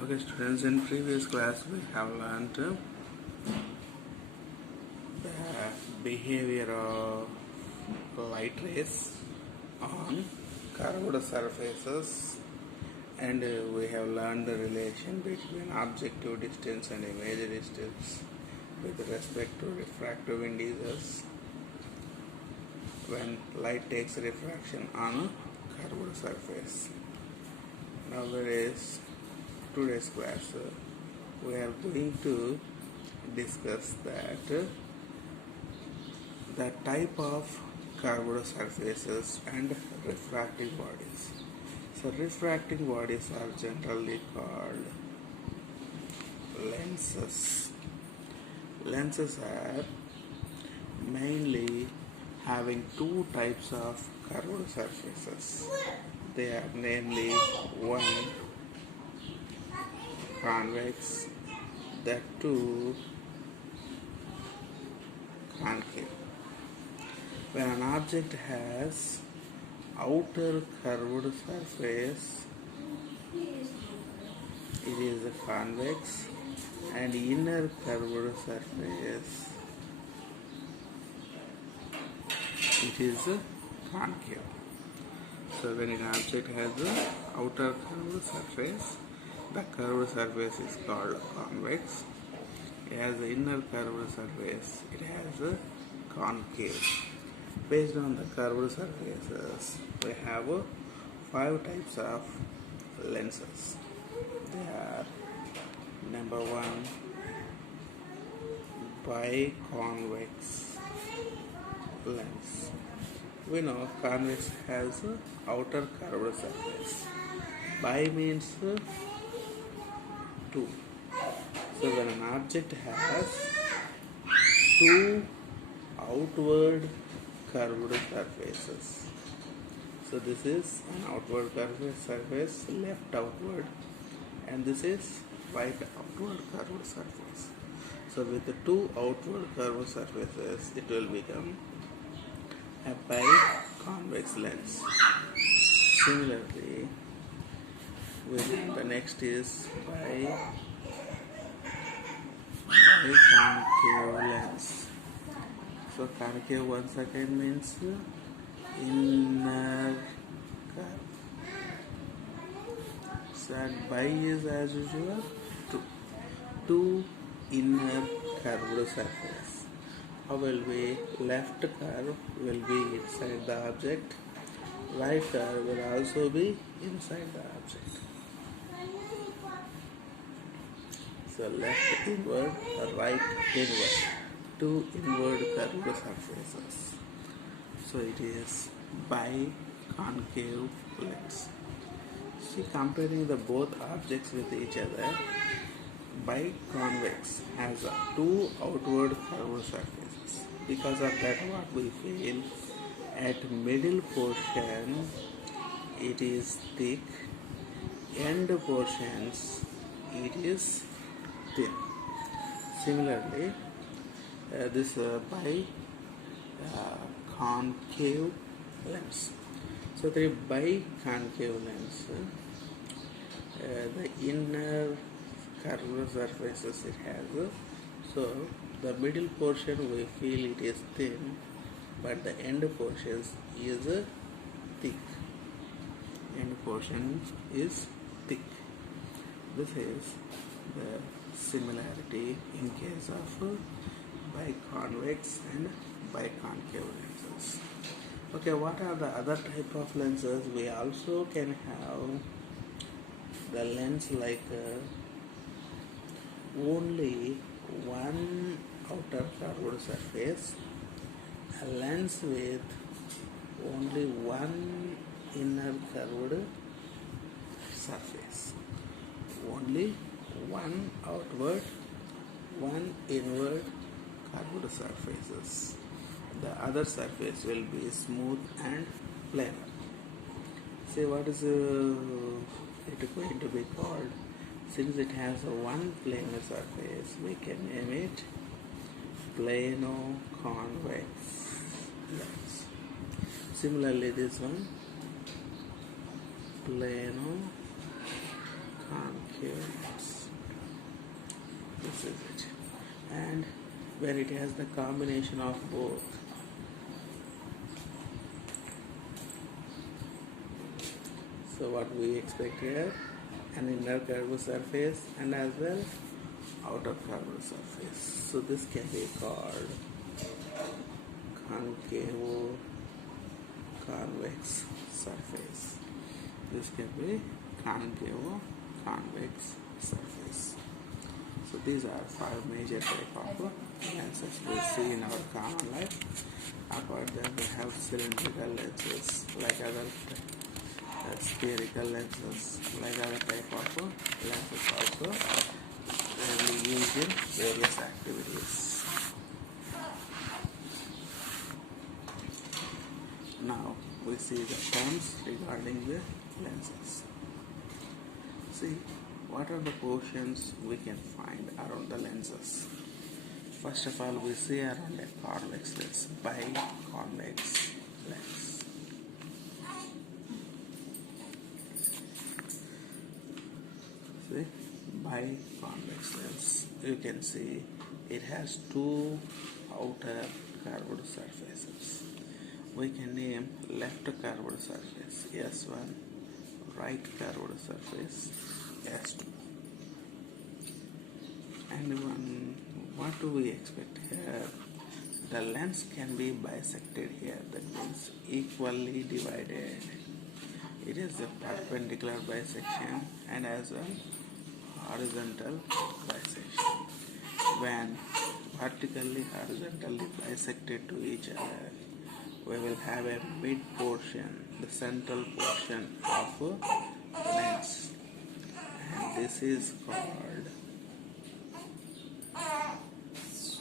Okay, students, in previous class we have learned the behavior of light rays on curved surfaces, and we have learned the relation between objective distance and image distance with respect to refractive indices when light takes refraction on a curved surface. Now today's class we are going to discuss that the type of curved surfaces and refracting bodies. So refracting bodies are generally called lenses. Lenses are mainly having two types of curved surfaces. They are namely one convex, the two concave. When an object has outer curved surface, it is a convex, and inner curved surface, it is a concave. So when an object has an outer curved surface, the curved surface is called convex. It has an inner curved surface, it has a concave. Based on the curved surfaces, we have 5 types of lenses. They are: number 1, biconvex lens. We know convex has an outer curved surface. Bi means 2. So when an object has 2 outward curved surfaces, so this is an outward curved surface, left outward, and this is right outward curved surface. So with the 2 outward curved surfaces, it will become a biconvex lens. Similarly, the next is biconcave lens. So concave once again means inner curve. So bi is as usual 2 inner curved surface. How will be? Left curve will be inside the object. Right curve will also be inside the object. So left inward, right inward. 2 inward curved surfaces. So it is biconcave lens. See, comparing the both objects with each other, biconvex has 2 outward curved surfaces. Because of that, what we feel at middle portion it is thick, end portions it is thin. Similarly, this biconcave lens. So the biconcave lens, the inner curved surfaces it has. So the middle portion we feel it is thin, but the end portions is thick. End portion is thick. This is the similarity in case of biconvex and biconcave lenses. Okay, what are the other type of lenses? We also can have the lens like only one outer curved surface, a lens with only one inner curved surface, only one outward, one inward curved surfaces. The other surface will be smooth and planar. See, what is it going to be called? Since it has one planar surface, we can name it plano-convex lens. Similarly, this one, plano-concave this is it. And where it has the combination of both. So what we expect here, an inner curved surface and as well outer curved surface. So this can be called concave convex surface. This can be concave convex surface. So these are 5 major type of lenses we see in our common life. Apart that we have cylindrical lenses like other spherical lenses like other type of lenses also rarely used in various activities. Now we see the terms regarding the lenses. See what are the portions we can find around the lenses. First of all, we see around a convex lens, biconvex lens. See, biconvex lens. You can see it has 2 outer curved surfaces. We can name left curved surface S1, right curved surface S2. And what do we expect here? The lens can be bisected here, that means equally divided. It is a perpendicular bisection and as well horizontal bisection. When vertically horizontally bisected to each other, we will have a mid portion, the central portion of a lens, and this is called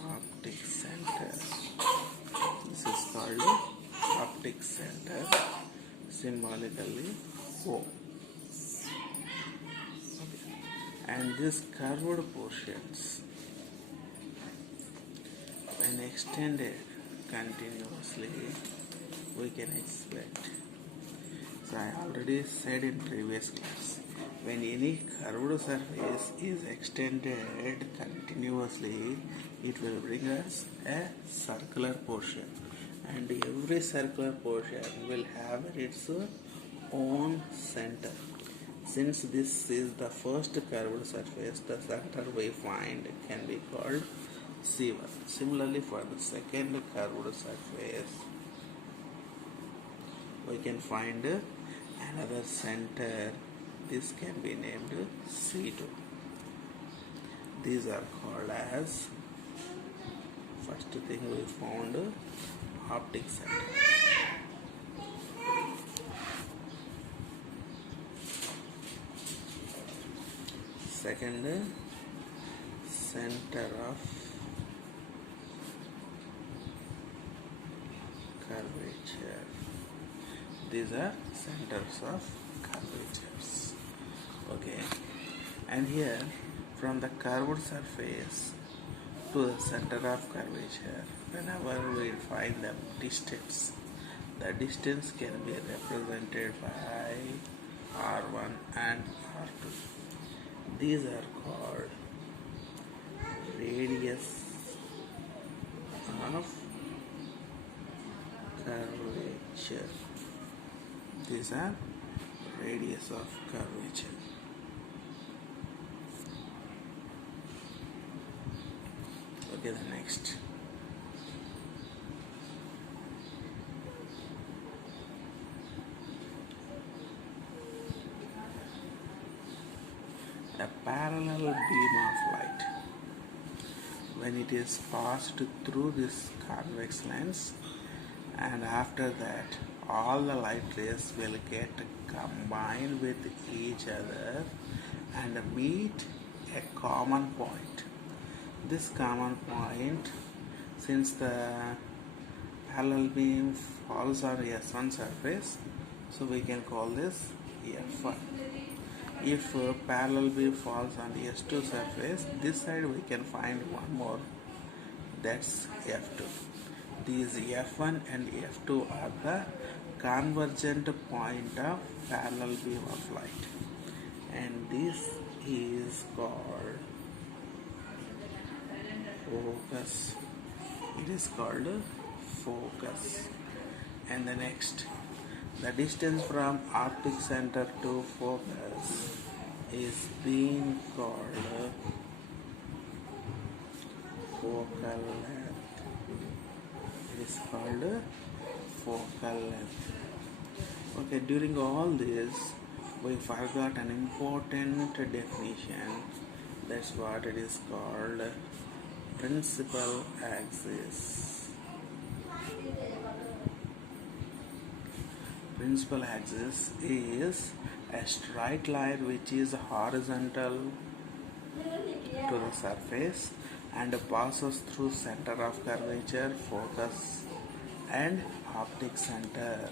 optic center. This is called optic center, symbolically O. Okay. And these curved portions, when extended continuously, we can expect. So I already said in previous class, when any curved surface is extended continuously, it will bring us a circular portion, and every circular portion will have its own center. Since this is the first curved surface, the center we find can be called C1. Similarly, for the second curved surface, we can find another center. This can be named C2. These are called as, first thing we found, optic center. Second, center of curvature. These are centers of curvatures. Okay, and here from the curved surface to the center of curvature, whenever we find the distance can be represented by R1 and R2. These are called radius of curvature. These are radius of curvature. Okay, the next. A parallel beam of light, when it is passed through this convex lens, and after that all the light rays will get combined with each other and meet a common point. This common point, since the parallel beam falls on S1 surface, so we can call this F1. If parallel beam falls on the S2 surface, this side we can find one more, that's F2. These F1 and F2 are the convergent point of parallel beam of light, and this is called focus. It is called focus. And the next, the distance from optic center to focus is being called focal length. It is called focal length. Okay, during all this, we forgot an important definition. That's what it is called principal axis. Principal axis is a straight line which is horizontal to the surface and passes through center of curvature, focus and optic center.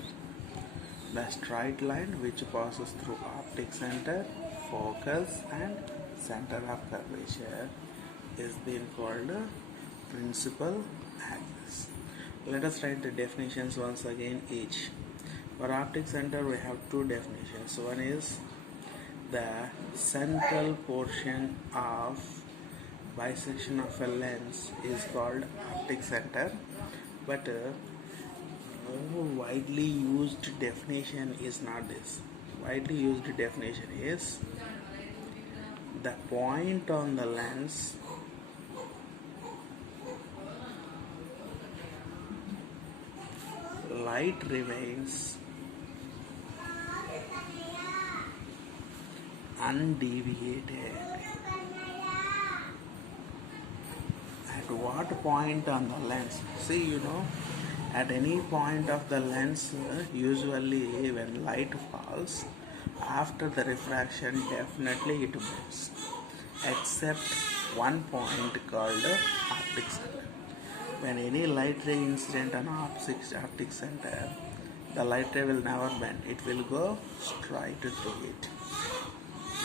The straight line which passes through optic center, focus and center of curvature is being called principal axis. Let us write the definitions once again each. For optic center we have two definitions. One is the central portion of bisection of a lens is called optic center, but widely used definition is not this. Widely used definition is the point on the lens light remains undeviated. At what point on the lens? See, at any point of the lens, usually when light falls, after the refraction, definitely it moves, except one point called optic center. When any light ray incident on optic center, the light ray will never bend. It will go straight through it.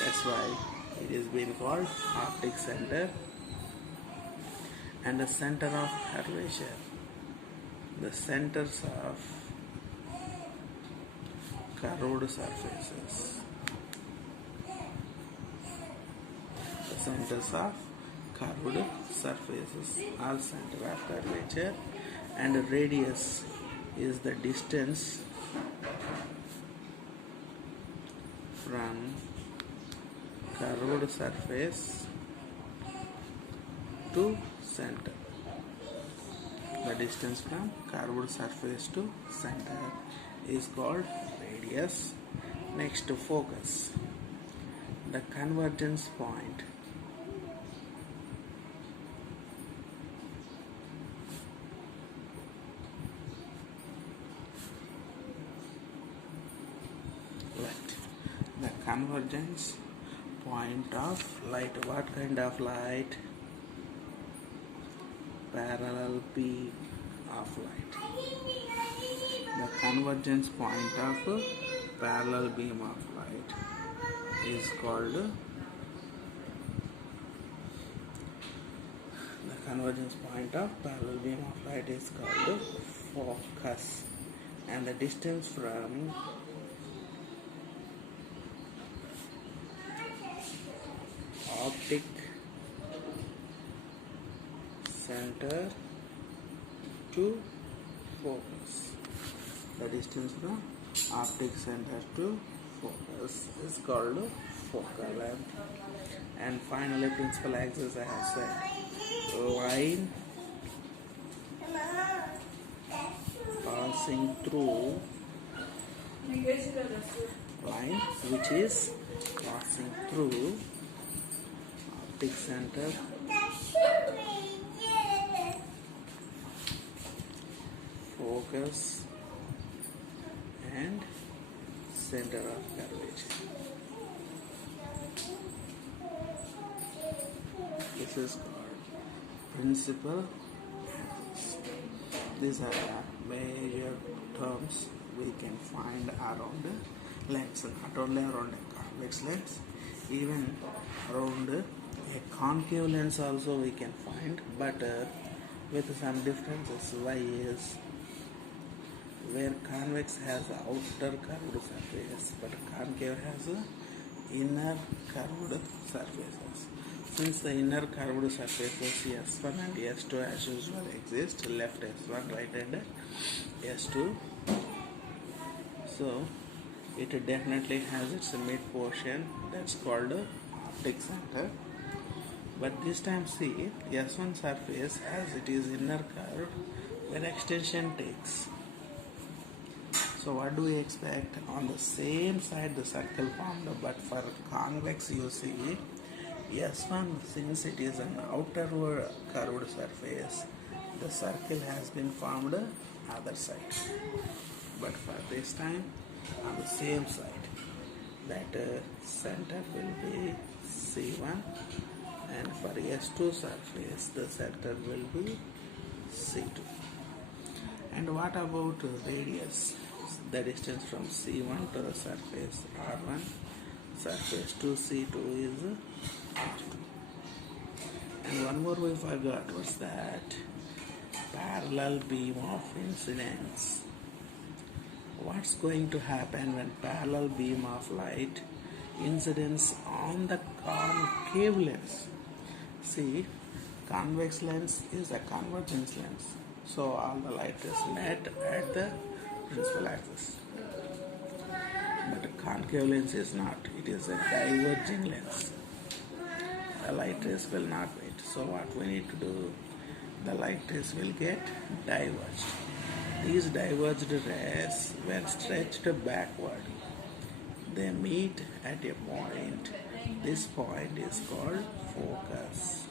That's why it is being called optic center. And the center of curvature. The centers of curved surfaces. The centers of curved surfaces are center of curvature, and radius is the distance from curved surface to center. The distance from curved surface to center is called radius. Next, to focus. The convergence point light. The convergence point of light. What kind of light? Parallel beam of light. The convergence point of parallel beam of light is called focus, and the distance from optic center to focus. The distance from optic center to focus is called focal length. And finally, principal axis, I have said, line passing through, line which is passing through optic center, focus and center of curvature. This is called principal axis. These are major terms we can find around the lens, not only around a convex lens, even around a concave lens also we can find, but with some differences. Why is where convex has outer curved surface, but concave has inner curved surfaces. Since the inner curved surfaces S1 and S2 as usual exist, left S1, right and S2, so it definitely has its mid portion that's called optic center. But this time see, S1 surface as it is inner curved, when extension takes. So what do we expect? On the same side the circle formed, but for convex you see S1, since it is an outer curved surface, the circle has been formed other side. But for this time, on the same side, that center will be C1, and for S2 surface, the center will be C2. And what about radius? The distance from C1 to the surface R1, surface to C2 is R2. And one more we forgot was that parallel beam of incidence. What's going to happen when parallel beam of light incidence on the concave lens? See, convex lens is a convergence lens, so all the light is met at the principal axis. But a concave lens is not, it is a diverging lens. The light rays will not meet. So what we need to do, the light rays will get diverged. These diverged rays, when stretched backward, they meet at a point. This point is called focus.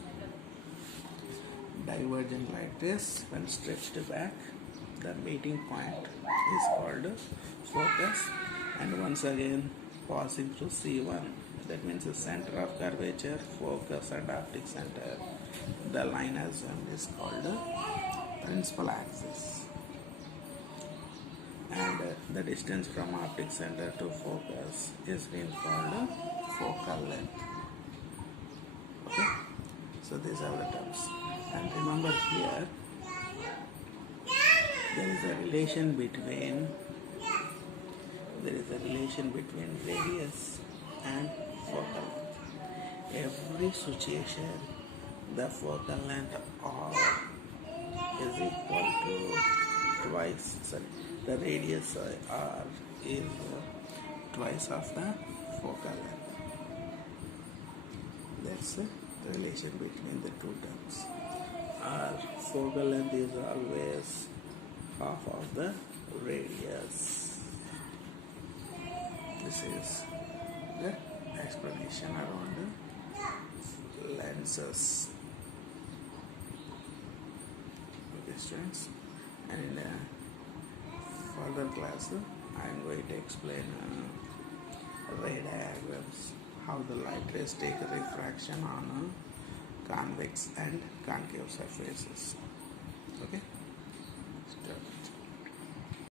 Divergent light rays, when stretched back, the meeting point is called focus. And once again, passing through C1, that means the center of curvature, focus and optic center. The line as well is called principal axis. And the distance from optic center to focus is being called focal length. Okay, so these are the terms. And remember here, there is a relation between radius and focal length. Every situation, the focal length R is equal to the radius R is twice of the focal length. That's the relation between the two terms. Our focal length is always half of the radius. This is the explanation around the lenses. Okay, students, and in a further class, I am going to explain ray diagrams, how the light rays take a refraction on convex and concave surfaces. Okay, stop.